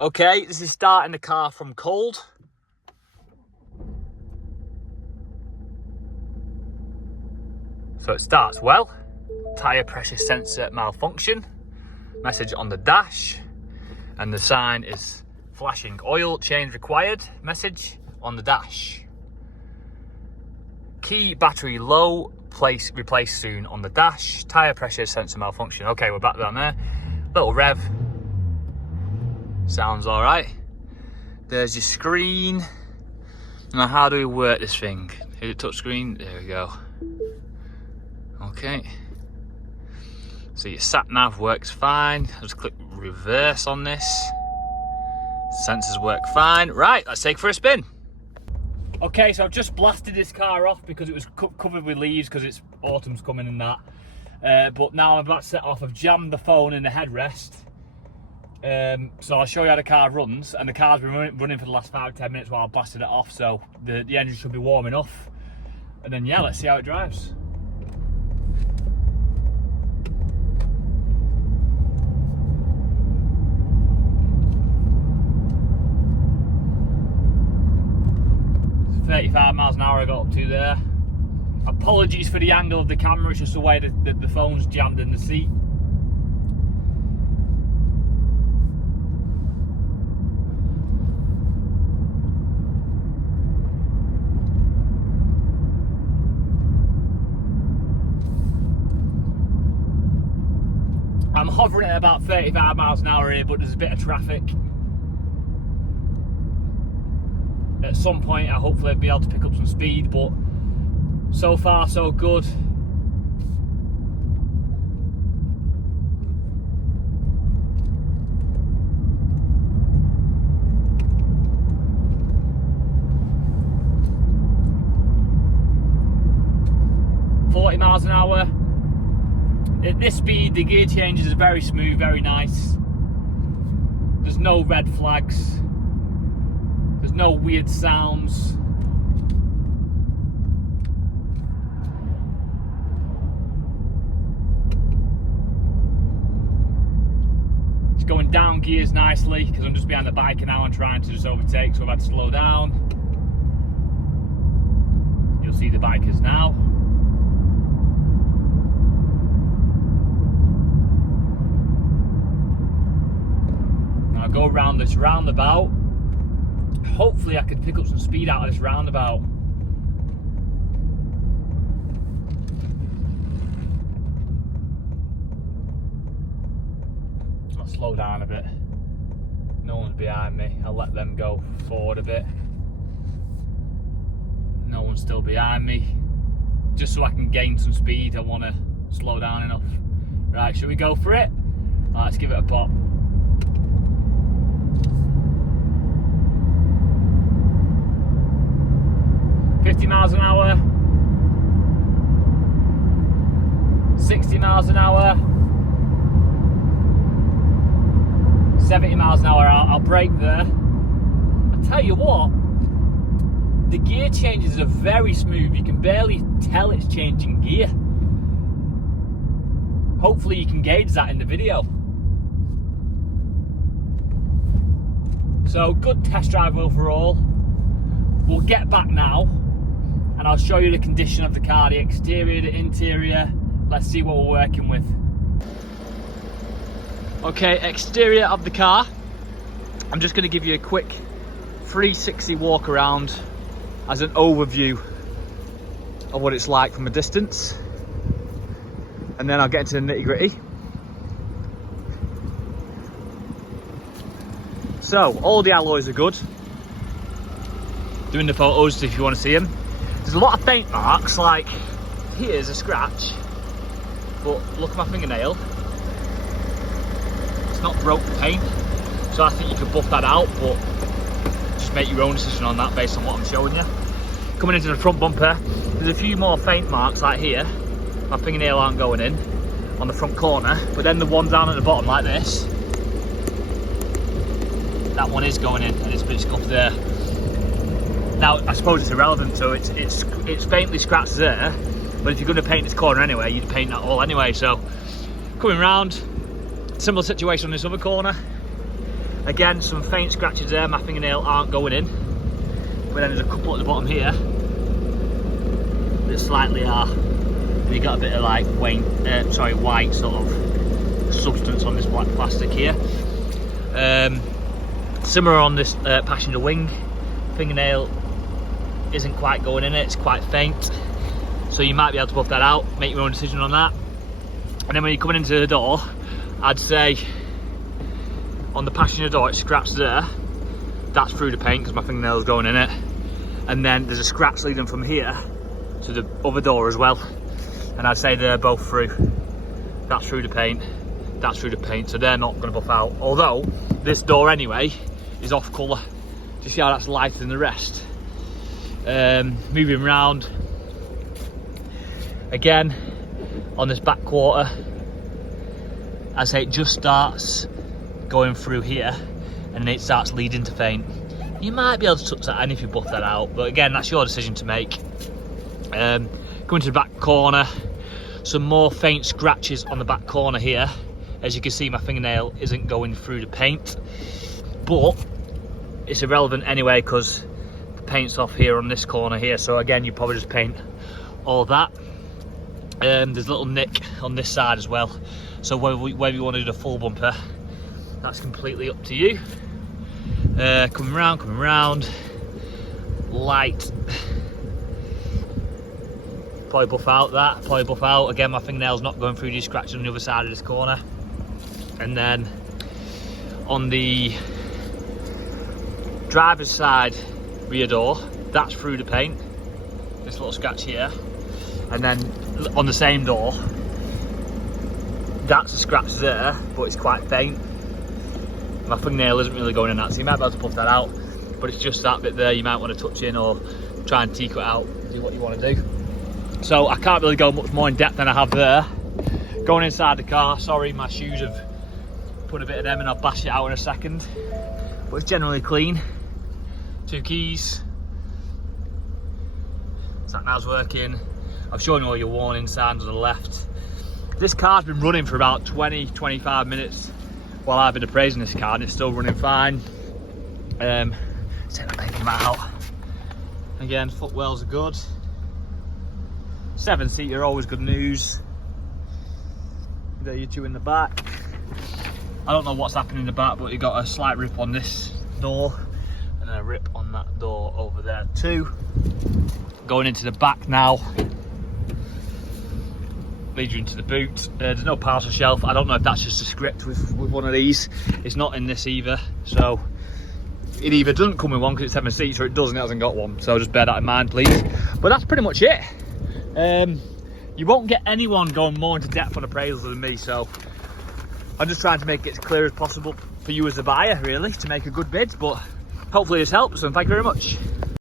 Okay, this is starting the car from cold. So it starts well. Tyre pressure sensor malfunction. Message on the dash. And the sign is flashing oil change required. Message on the dash. Key battery low, replace soon on the dash. Tyre pressure sensor malfunction. Okay, we're back down there. Little rev. Sounds all right. There's your screen. Now, how do we work this thing? Is it touch screen? There we go. Okay. So your sat nav works fine. I'll just click reverse on this. Sensors work fine. Right, let's take it for a spin. Okay, so I've just blasted this car off because it was covered with leaves because it's autumn's coming and that. But now I'm about to set off. I've jammed the phone in the headrest. So I'll show you how the car runs, and the car's been running for the last 5 to 10 minutes while I blasted it off, so the engine should be warm enough. And then yeah, let's see how it drives. It's 35 miles an hour I got up to there. Apologies for the angle of the camera, it's just the way the phone's jammed in the seat. I'm hovering at about 35 miles an hour here, but there's a bit of traffic. At some point, I'll hopefully be able to pick up some speed, but so far, so good. .40 miles an hour. At this speed, the gear changes are very smooth, very nice. There's no red flags. There's no weird sounds. It's going down gears nicely because I'm just behind the biker now and trying to just overtake, so I've had to slow down. You'll see the bikers now. I'll go around this roundabout. Hopefully I can pick up some speed out of this roundabout. I'll slow down a bit. No one's behind me. I'll let them go forward a bit. No one's still behind me. Just so I can gain some speed, I want to slow down enough. Right, should we go for it? Let's give it a pop. $50 miles an hour, 60 miles an hour, 70 miles an hour. I'll brake there. I tell you what, the gear changes are very smooth. You can barely tell it's changing gear. Hopefully you can gauge that in the video. So good test drive overall. We'll get back now and I'll show you the condition of the car, the exterior, the interior. Let's see what we're working with. Okay, exterior of the car. I'm just going to give you a quick 360 walk around as an overview of what it's like from a distance. And then I'll get into the nitty gritty. So, all the alloys are good. Doing the photos if you want to see them. There's a lot of paint marks, like here's a scratch, but look at my fingernail. It's not broke paint, so I think you could buff that out, but just make your own decision on that based on what I'm showing you. Coming into the front bumper, there's a few more faint marks like here. My fingernail aren't going in on the front corner, but then the one down at the bottom like this, that one is going in and it's a bit scuffed there. Now, I suppose it's irrelevant, so it's faintly scratched there, but if you're going to paint this corner anyway, you'd paint that all anyway. So, coming round, similar situation on this other corner. Again, some faint scratches there, my fingernail aren't going in. But then there's a couple at the bottom here that slightly are. And you got a bit of like white sort of substance on this black plastic here. Similar on this passenger wing, fingernail isn't quite going in it, it's quite faint. So you might be able to buff that out, make your own decision on that. And then when you're coming into the door, I'd say on the passenger door it's scratched there. That's through the paint because my fingernail's going in it. And then there's a scratch leading from here to the other door as well. And I'd say they're both through. That's through the paint, that's through the paint, so they're not going to buff out. Although this door anyway is off colour. Do you see how that's lighter than the rest? Moving round again on this back quarter, I say it just starts going through here and then it starts leading to faint. You might be able to touch that in if you buff that out, but again, that's your decision to make. Coming to the back corner, some more faint scratches on the back corner here. As you can see, my fingernail isn't going through the paint, but it's irrelevant anyway because the paint's off here on this corner here. So again, you probably just paint all that. There's a little nick on this side as well. So whether you want to do the full bumper, that's completely up to you. Coming round, light. Probably buff out that, probably buff out. Again, my fingernail's not going through these scratches on the other side of this corner. And then on the driver's side rear door, that's through the paint. This little scratch here. And then on the same door, that's a scratch there, but it's quite faint. My fingernail isn't really going in that, so you might be able to puff that out. But it's just that bit there you might want to touch in or try and teak it out, do what you want to do. So I can't really go much more in depth than I have there. Going inside the car, sorry, my shoes have put a bit of them and I'll bash it out in a second. But it's generally clean. 2 keys. Sat nav's working. I've shown you all your warning signs on the left. This car's been running for about 20-25 minutes while I've been appraising this car and it's still running fine. Take that bacon mat out. Again, footwells are good. 7-seater, always good news. There you two in the back. I don't know what's happening in the back, but you got a slight rip on this door and then a rip on that door over there too. Going into the back now. Leads you into the boot. There's no parcel shelf. I don't know if that's just a script with one of these. It's not in this either, so it either doesn't come with one because it's 7 seats, or it doesn't, it hasn't got one. So just bear that in mind, please. But that's pretty much it. You won't get anyone going more into depth on appraisals than me, so I'm just trying to make it as clear as possible for you as the buyer, really, to make a good bid. But hopefully this helps, and thank you very much.